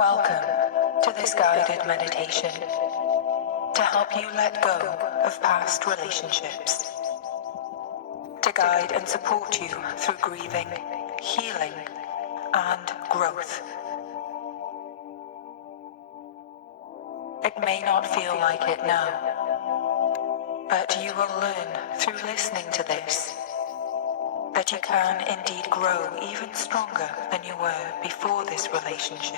Welcome to this guided meditation to help you let go of past relationships, to guide and support you through grieving, healing, and growth. It may not feel like it now, but you will learn through listening to this that you can indeed grow even stronger than you were before this relationship.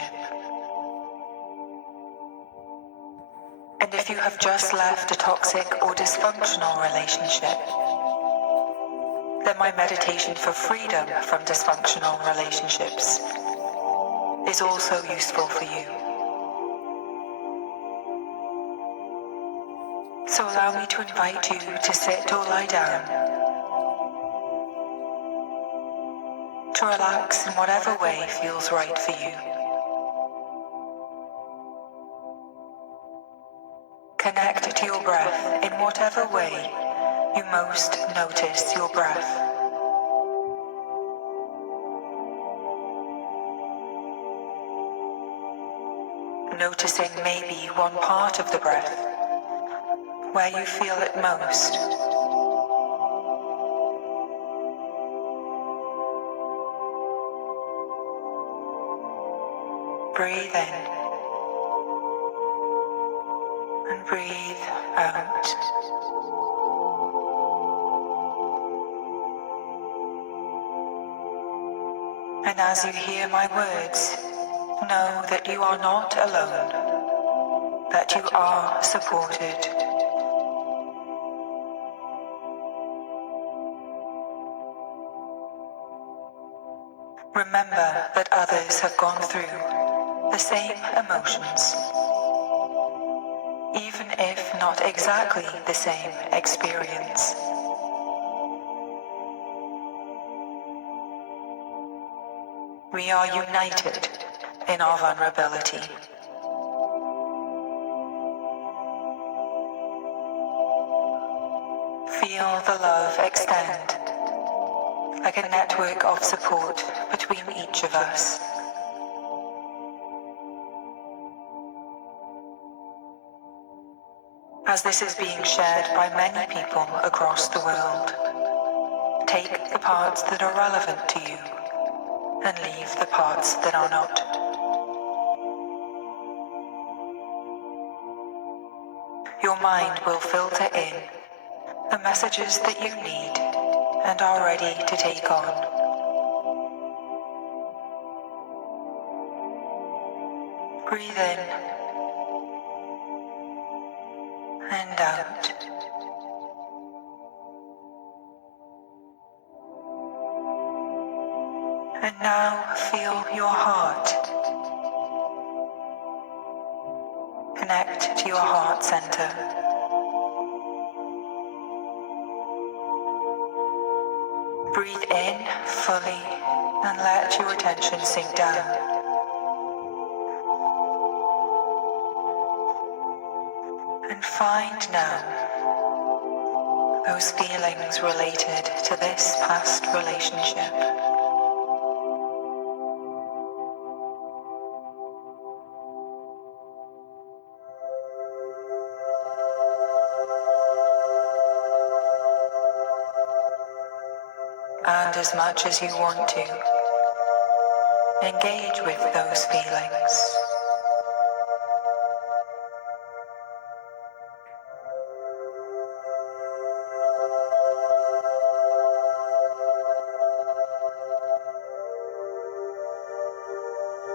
And if you have just left a toxic or dysfunctional relationship, then my meditation for freedom from dysfunctional relationships is also useful for you. So allow me to invite you to sit or lie down, to relax in whatever way feels right for you. Connect to your breath in whatever way you most notice your breath. Noticing maybe one part of the breath where you feel it most. Breathe in and breathe out. And as you hear my words, know that you are not alone, that you are supported. Remember that others have gone through the same emotions, even if not exactly the same experience. We are united in our vulnerability. Feel the love extend like a network of support between each of us. As this is being shared by many people across the world, take the parts that are relevant to you and leave the parts that are not. Your mind will filter in the messages that you need and are ready to take on. Breathe in and out. And now feel your heart. Connect to your heart center. Breathe in fully and let your attention sink down. And find now those feelings related to this past relationship. And as much as you want to, engage with those feelings.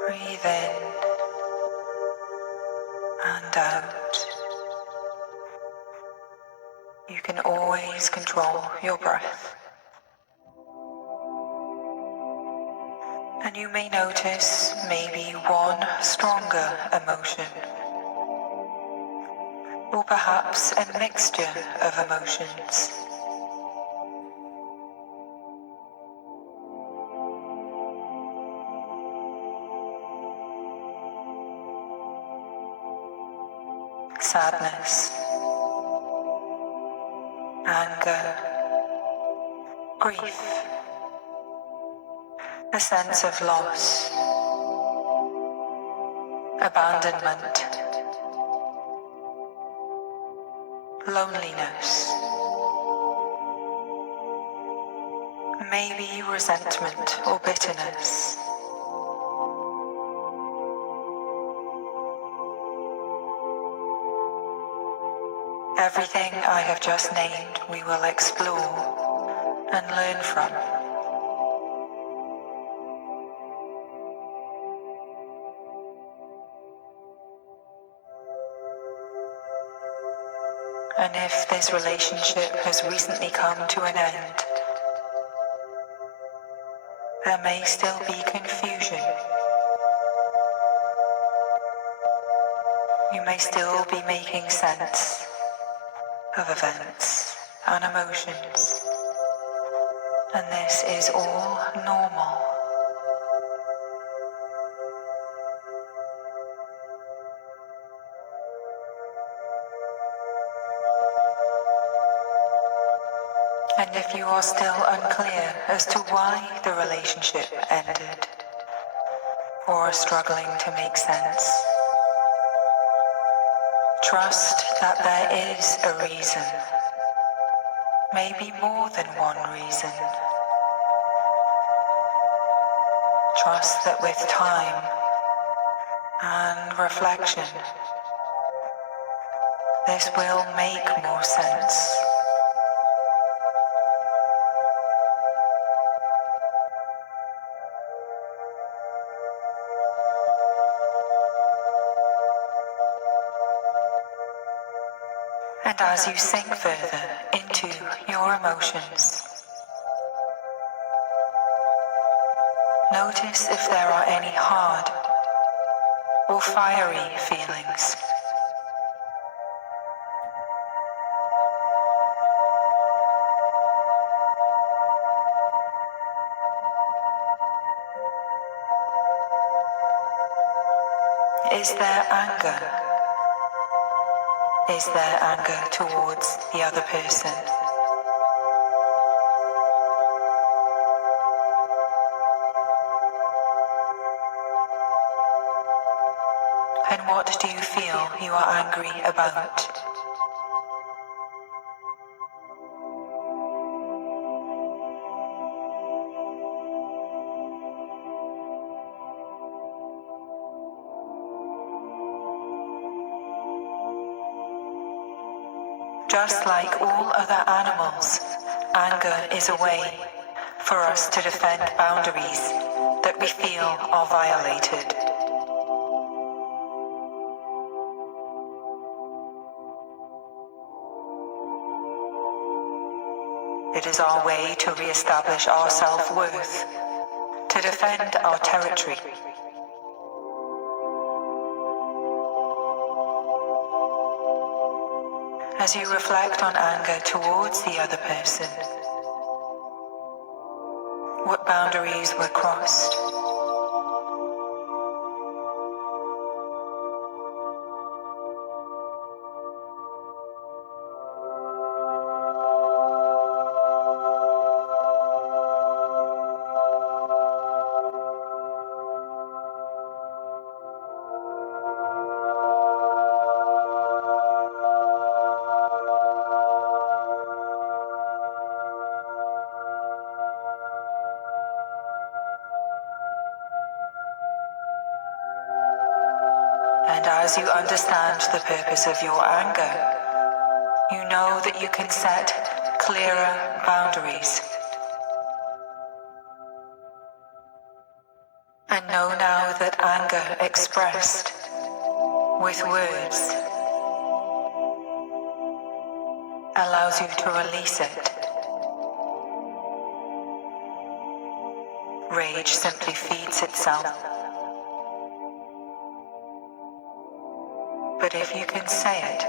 Breathe in and out. You can always control your breath. And you may notice maybe one stronger emotion, or perhaps a mixture of emotions. Sadness, anger, grief, a sense of loss, abandonment, loneliness, maybe resentment or bitterness. Everything I have just named we will explore and learn from. And if this relationship has recently come to an end, there may still be confusion. You may still be making sense of events and emotions, and this is all normal. And if you are still unclear as to why the relationship ended, or are struggling to make sense, trust that there is a reason, maybe more than one reason. Trust that with time and reflection, this will make more sense. And as you sink further into your emotions, notice if there are any hard or fiery feelings. Is there anger? Is there anger towards the other person? And what do you feel you are angry about? Just like all other animals, anger is a way for us to defend boundaries that we feel are violated. It is our way to re-establish our self-worth, to defend our territory. As you reflect on anger towards the other person, what boundaries were crossed? And as you understand the purpose of your anger, you know that you can set clearer boundaries. And know now that anger expressed with words allows you to release it. Rage simply feeds itself. But if you can say it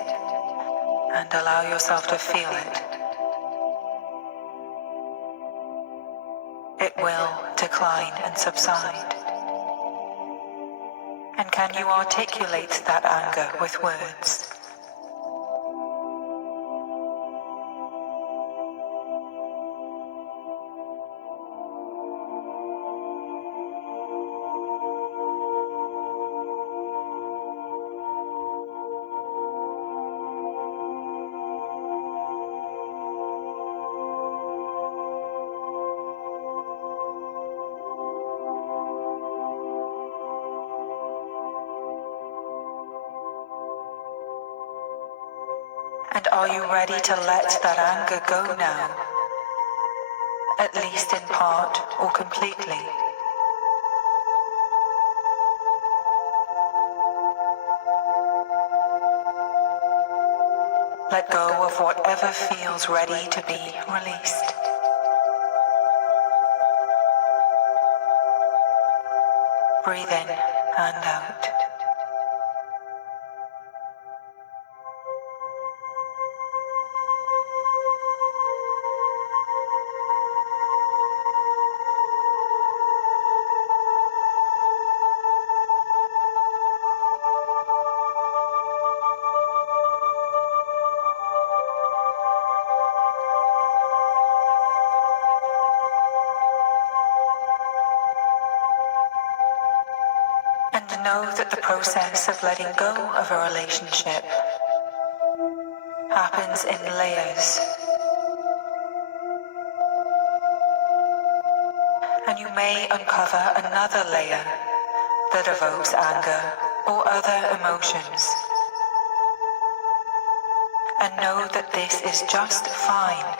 and allow yourself to feel it, it will decline and subside. And can you articulate that anger with words? And are you ready to let that anger go now? At least in part or completely? Let go of whatever feels ready to be released. Breathe in and out. And know that the process of letting go of a relationship happens in layers. And you may uncover another layer that evokes anger or other emotions. And know that this is just fine.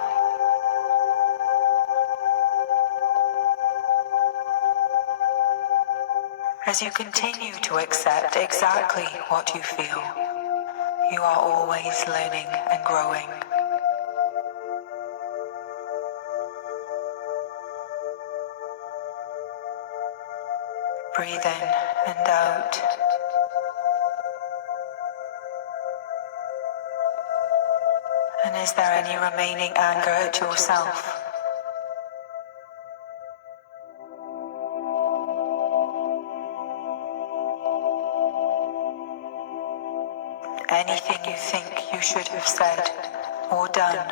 As you continue to accept exactly what you feel, you are always learning and growing. Breathe in and out. And is there any remaining anger at yourself? Anything you think you should have said or done?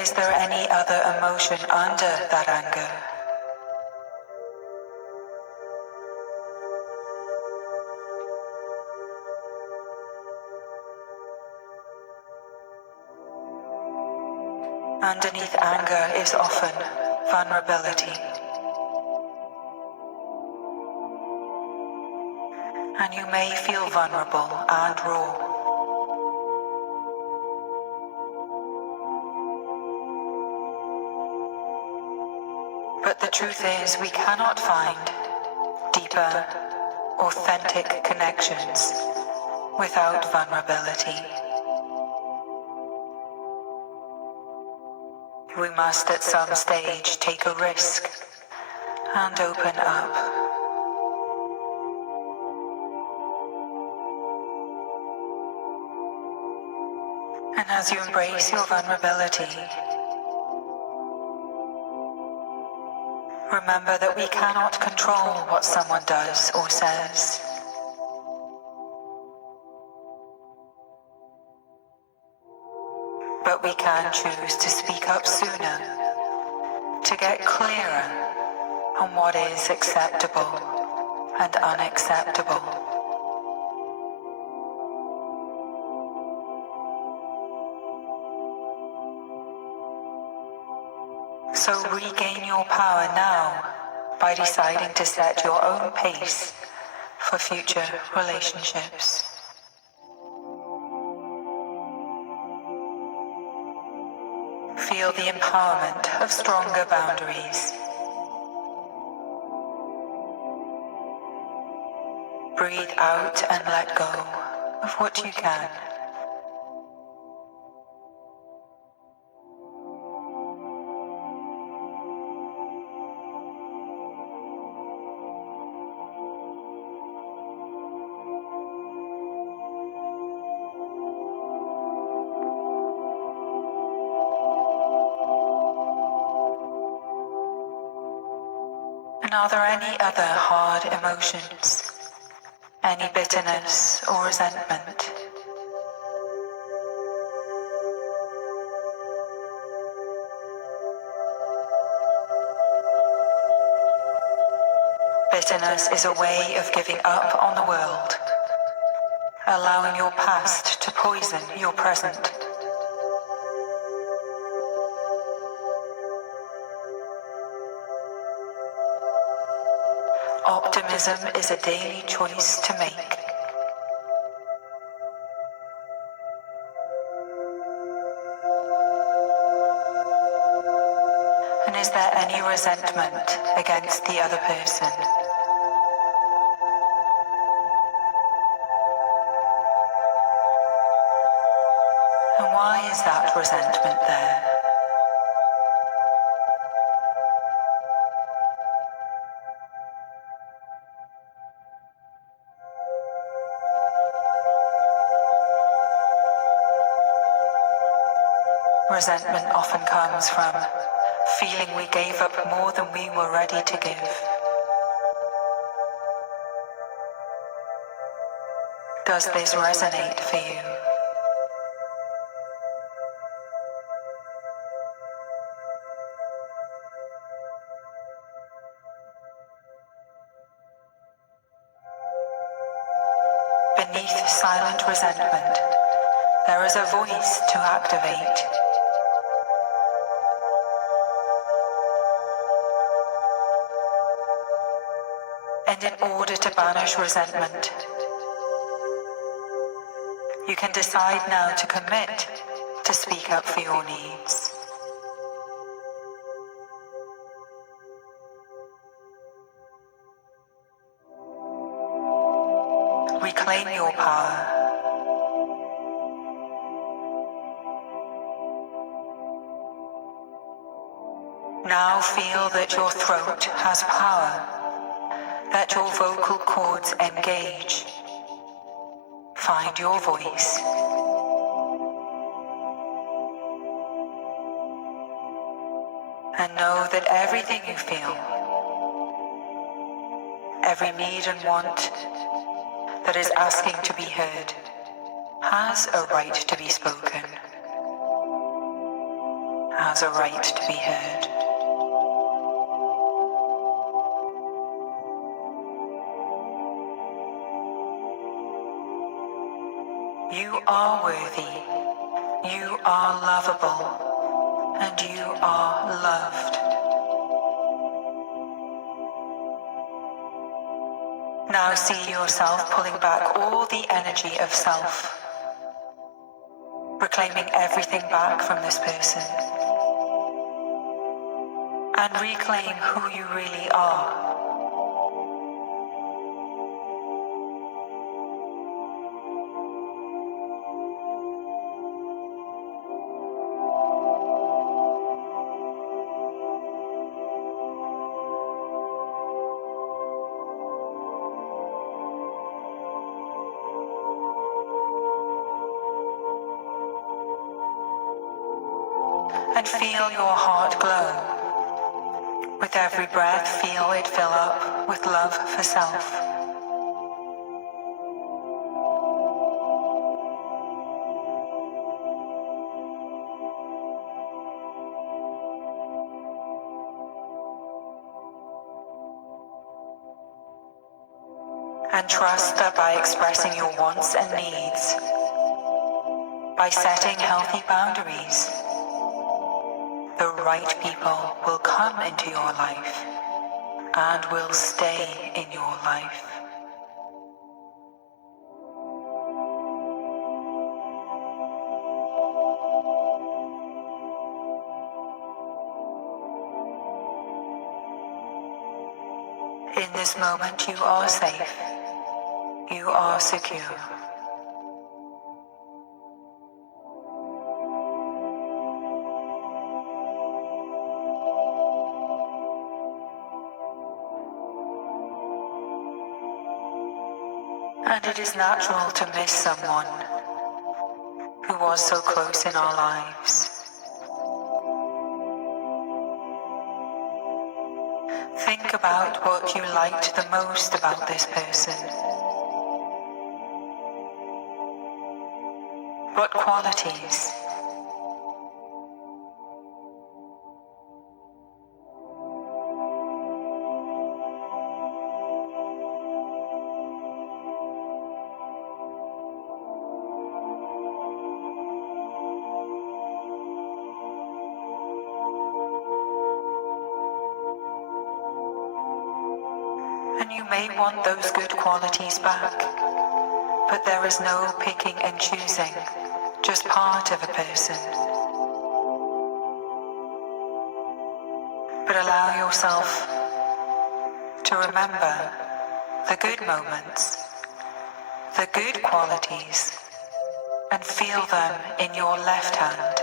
Is there any other emotion under that anger? Underneath anger is often vulnerability. And you may feel vulnerable and raw. But the truth is, we cannot find deeper, authentic connections without vulnerability. We must at some stage take a risk and open up. And as you embrace your vulnerability, remember that we cannot control what someone does or says. But we can choose to speak up sooner, to get clearer on what is acceptable and unacceptable. So regain your power now by deciding to set your own pace for future relationships. Feel the empowerment of stronger boundaries. Breathe out and let go of what you can. And are there any other hard emotions? Any bitterness or resentment? Bitterness is a way of giving up on the world, allowing your past to poison your present. Optimism is a daily choice to make. And is there any resentment against the other person? And why is that resentment there? Resentment often comes from feeling we gave up more than we were ready to give. Does this resonate for you? Beneath silent resentment, there is a voice to activate. And in order to banish resentment, you can decide now to commit to speak up for your needs. Reclaim your power. Now feel that your throat has power, that your vocal cords engage. Find your voice. And know that everything you feel, every need and want that is asking to be heard, has a right to be spoken, has a right to be heard. You are worthy, you are lovable, and you are loved. Now see yourself pulling back all the energy of self, reclaiming everything back from this person, and reclaim who you really are. And feel your heart glow. With every breath, feel it fill up with love for self. And trust that by expressing your wants and needs, by setting healthy boundaries, the right people will come into your life and will stay in your life. In this moment, you are safe. You are secure. And it is natural to miss someone who was so close in our lives. Think about what you liked the most about this person. What qualities? And you may want those good qualities back, but there is no picking and choosing, just part of a person. But allow yourself to remember the good moments, the good qualities, and feel them in your left hand.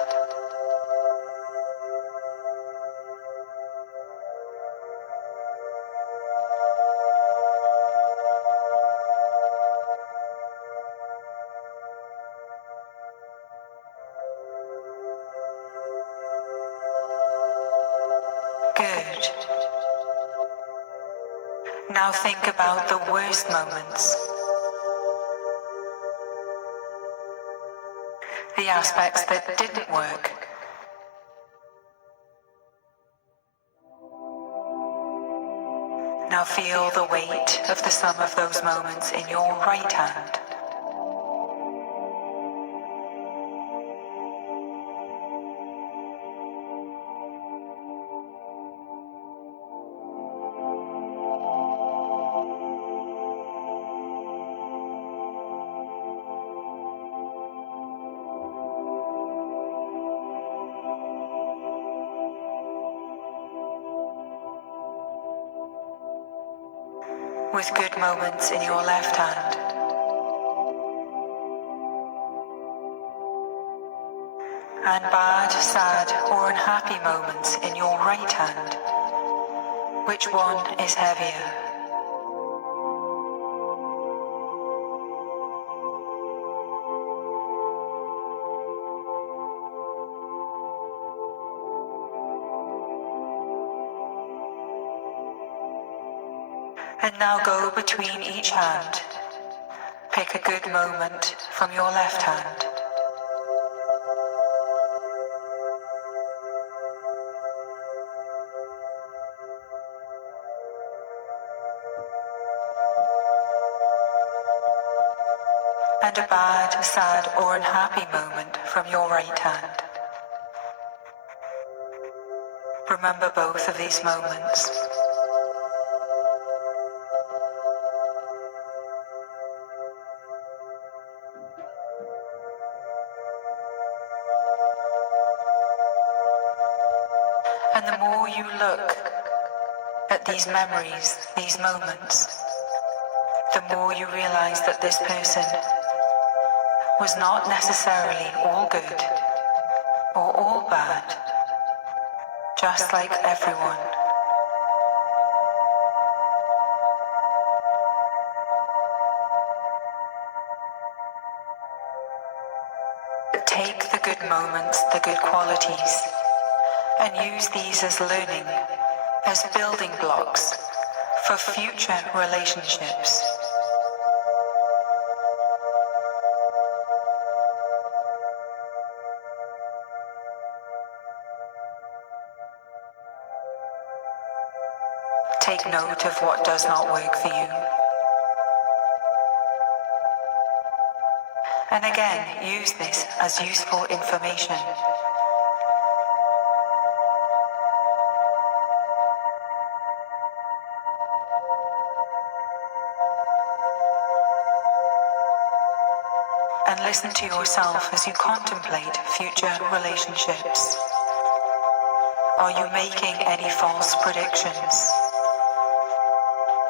Good. Now think about the worst moments. The aspects that didn't work. Now feel the weight of the sum of those moments in your right hand. With good moments in your left hand. And bad, sad, or unhappy moments in your right hand. Which one is heavier? And now go between each hand. Pick a good moment from your left hand. And a bad, sad, or unhappy moment from your right hand. Remember both of these moments. And the more you look at these memories, these moments, the more you realize that this person was not necessarily all good or all bad, just like everyone. But take the good moments, the good qualities, and use these as learning, as building blocks for future relationships. Take note of what does not work for you. And again, use this as useful information. And listen to yourself as you contemplate future relationships. Are you making any false predictions?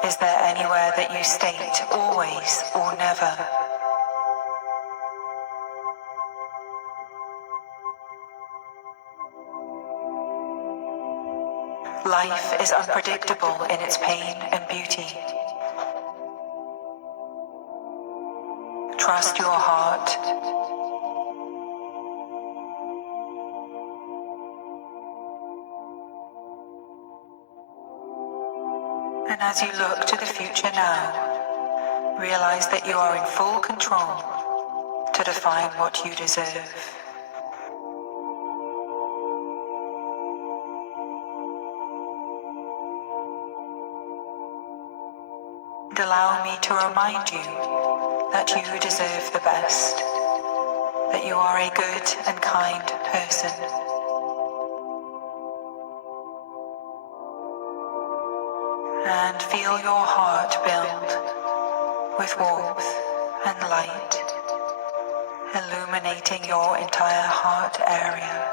Is there anywhere that you state always or never? Life is unpredictable in its pain and beauty. Trust your heart. And as you look to the future now, realize that you are in full control to define what you deserve. And allow me to remind you that you deserve the best, that you are a good and kind person. and feel your heart build with warmth and light, illuminating your entire heart area.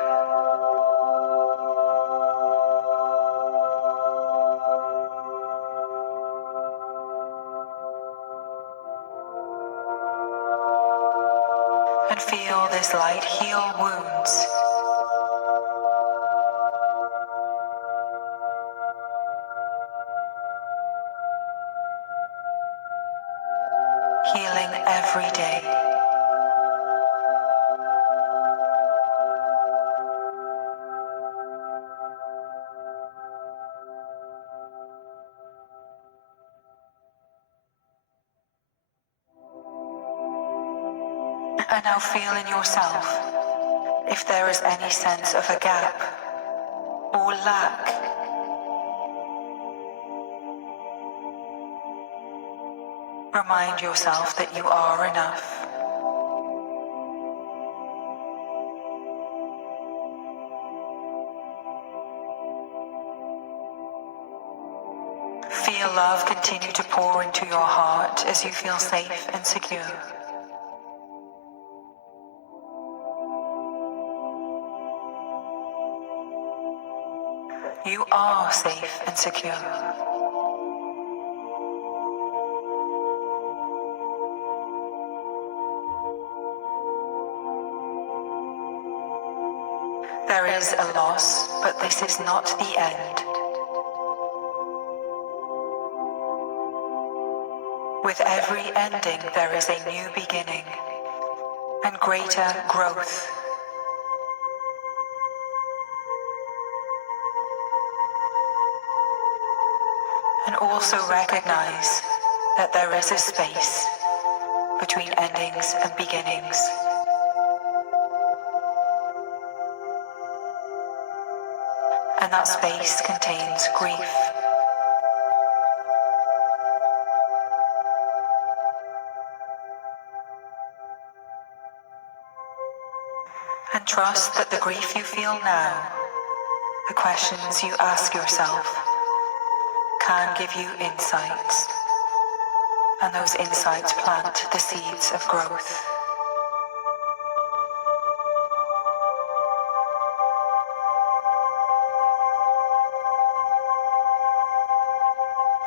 And feel this light heal wounds. Healing every day. And now feel in yourself if there is any sense of a gap or lack. Remind yourself that you are enough. Feel love continue to pour into your heart as you feel safe and secure. You are safe and secure. There is a loss, but this is not the end. With every ending, there is a new beginning and greater growth. And also recognize that there is a space between endings and beginnings. And that space contains grief. And trust that the grief you feel now, the questions you ask yourself, can give you insights. And those insights plant the seeds of growth.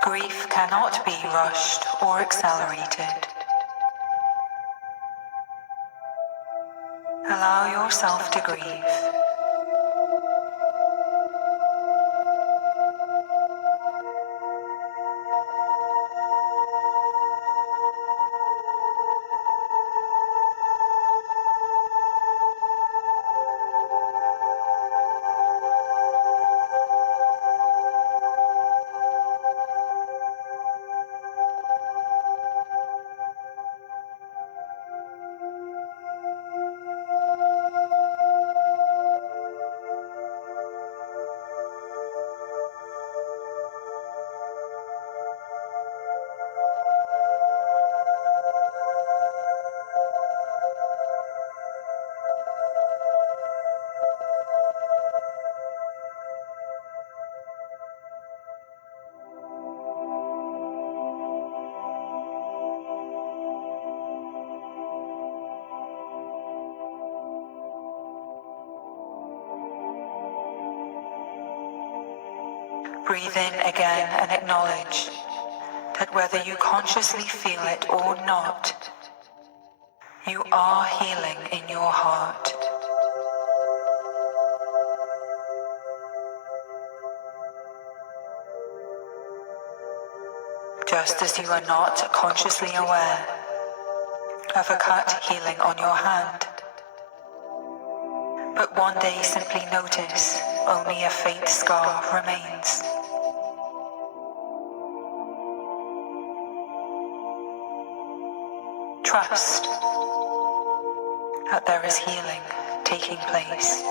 Grief cannot be rushed or accelerated. Allow yourself to grieve. Breathe in again and acknowledge that whether you consciously feel it or not, you are healing in your heart. Just as you are not consciously aware of a cut healing on your hand, but one day simply notice only a faint scar remains. Trust that there is healing taking place.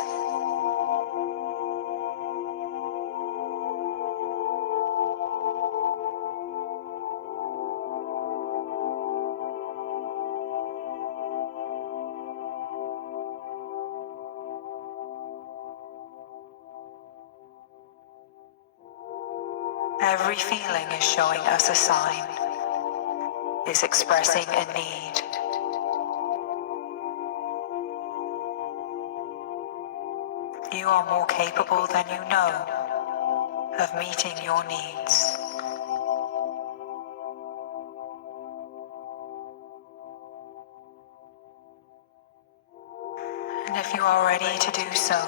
Every feeling is showing us a sign, is expressing a need. You are more capable than you know of meeting your needs. And if you are ready to do so,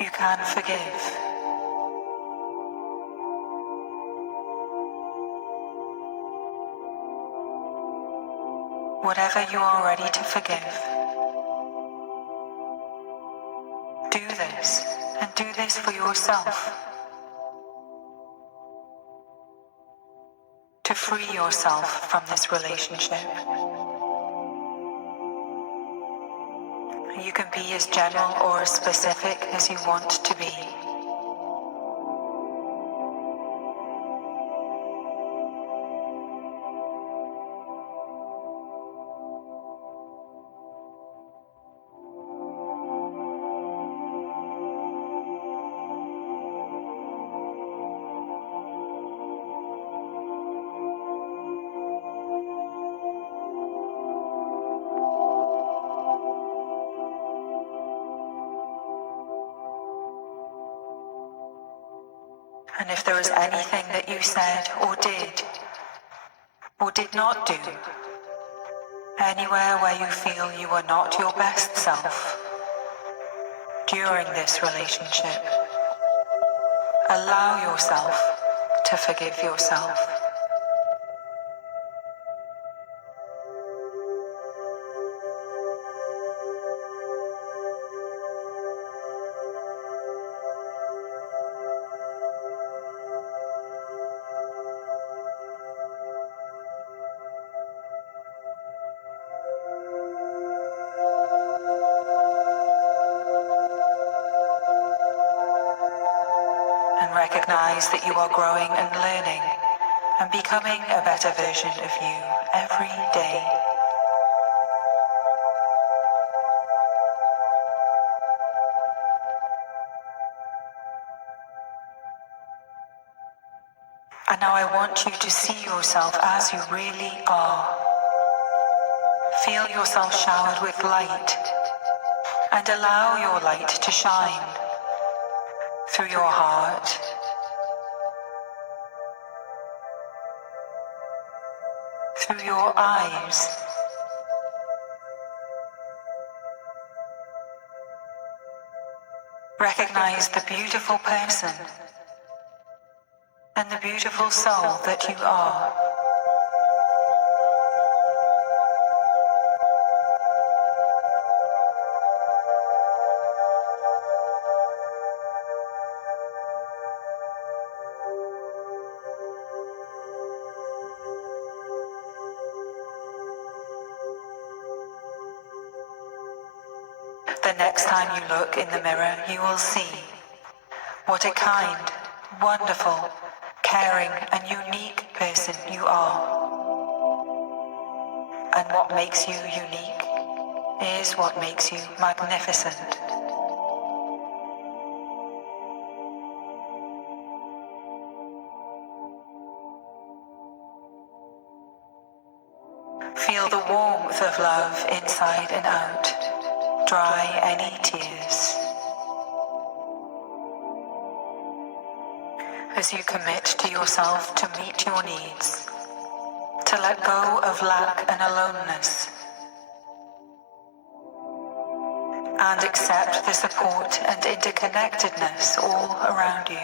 you can forgive. Whatever you are ready to forgive, do this, and do this for yourself. To free yourself from this relationship. You can be as general or as specific as you want to be. And if there is anything that you said or did not do, anywhere where you feel you were not your best self during this relationship, allow yourself to forgive yourself. And recognize that you are growing and learning and becoming a better version of you every day. And now I want you to see yourself as you really are. Feel yourself showered with light and allow your light to shine through your heart, through your eyes, recognize the beautiful person and the beautiful soul that you are. The next time you look in the mirror, you will see what a kind, wonderful, caring and unique person you are. And what makes you unique is what makes you magnificent. Feel the warmth of love inside and out. Dry any tears. As you commit to yourself to meet your needs, to let go of lack and aloneness, and accept the support and interconnectedness all around you.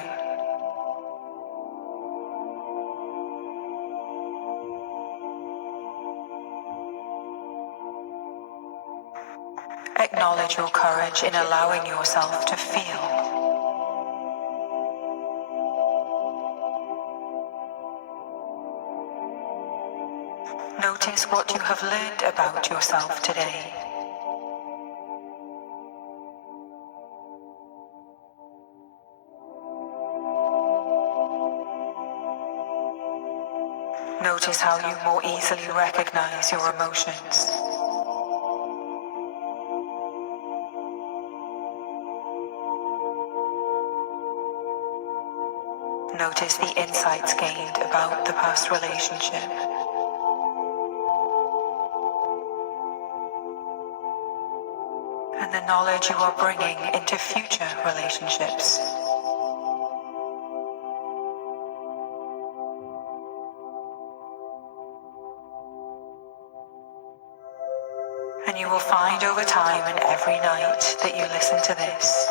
Acknowledge your courage in allowing yourself to feel. Notice what you have learned about yourself today. Notice how you more easily recognize your emotions. notice the insights gained about the past relationship. And the knowledge you are bringing into future relationships. And you will find over time and every night that you listen to this,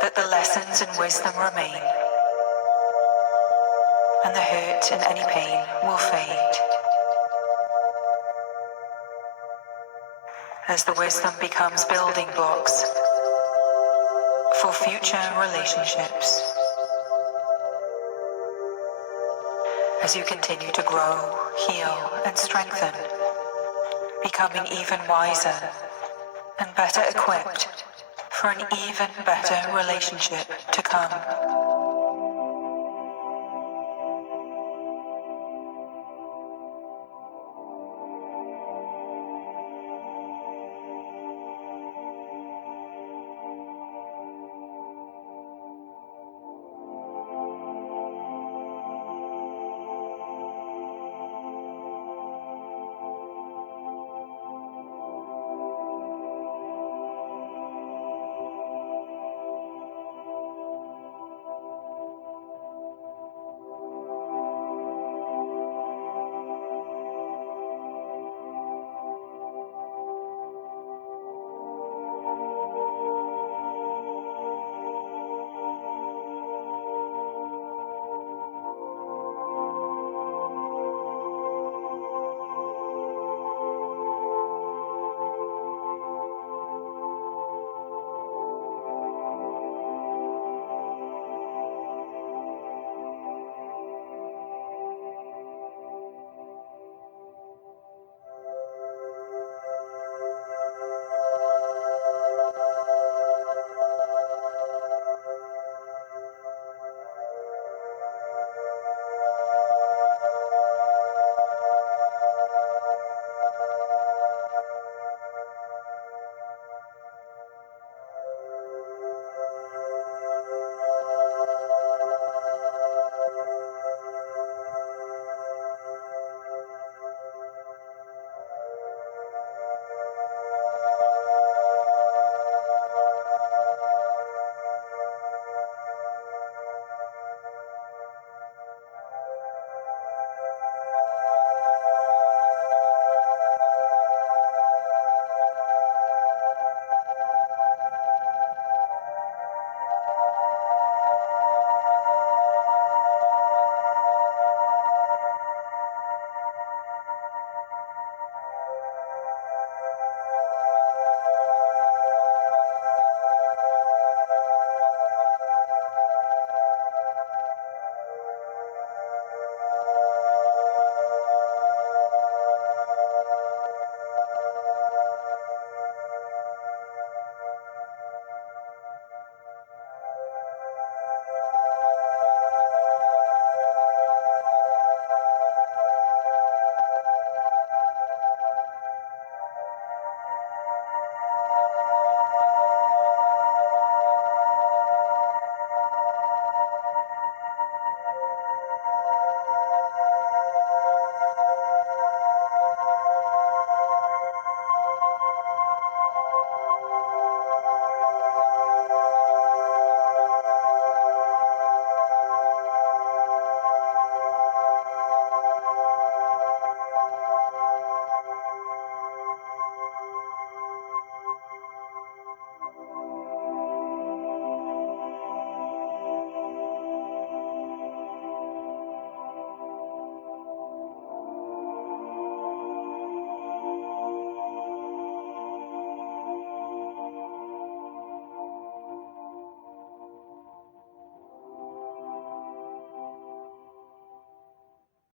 that the lessons and wisdom remain, and the hurt and any pain will fade, as the wisdom becomes building blocks for future relationships. As you continue to grow, heal, and strengthen, becoming even wiser and better equipped for an even better relationship to come.